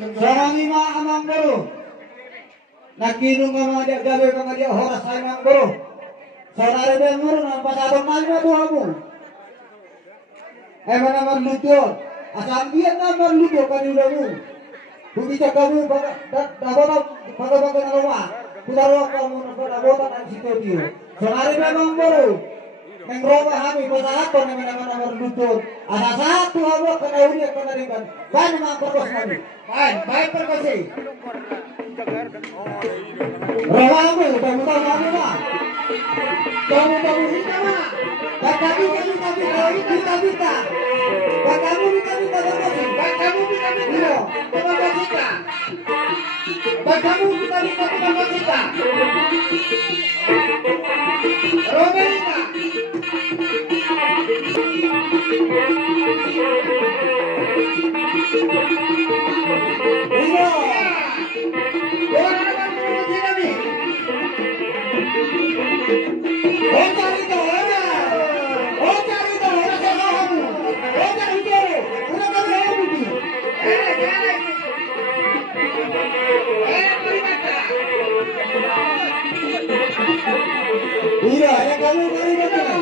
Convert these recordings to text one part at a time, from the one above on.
Sarang ima amang boro. Nakinung ka dia gawe ka dia horas ay mang boro. Sarare be moro nang pasabang malma tuamu. Mana marluto. Asam dia na marluto kanilamu. Bukita kamu pada rumah. Putaro kamu nabota ang situ dia. Sarare be mang boro. Nang roba kami pasahato na mana marluto. Asa satu hawa kanaunya kanariban. Baik mga perkos kami. Baik perkosi. Rawamu, kamu tahu apa na? Kamu kita na. Kami kita. Kamu kita perkosi. Kamu kita. Perkosi. Kamu kita perkosi. Romelita. Iya, ya kamu kali betul.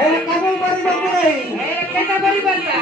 Ini kamu bari mulai. Kita bari bantah.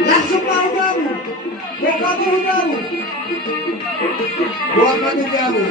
Langsung mau kamu, mau kamu. Buat maju jauh.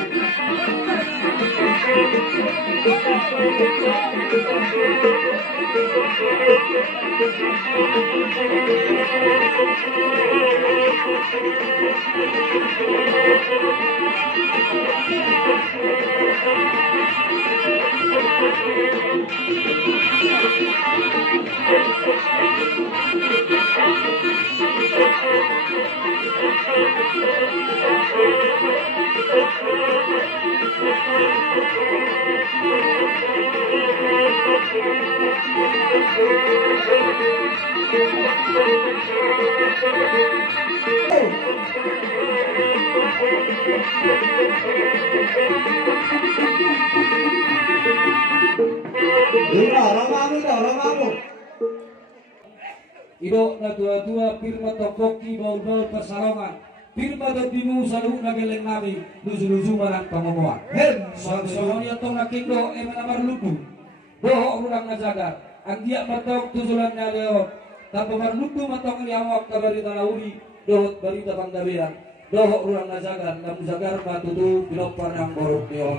Ido na tua-tua pirma tokoki baul-baul persalongan. Pirma do bimu salu nageleng nami luzu-luzu marang pamomoan. Soalnya tong nakindo emana marludu. Doho urang najagar. Ang dia matok tujulan na leo. Tanpa marludu matok ni awak kabarita lauri. Dohot barita pangdabean. Doho urang najagar. Namu jagar matutu binopar ng borok niyo.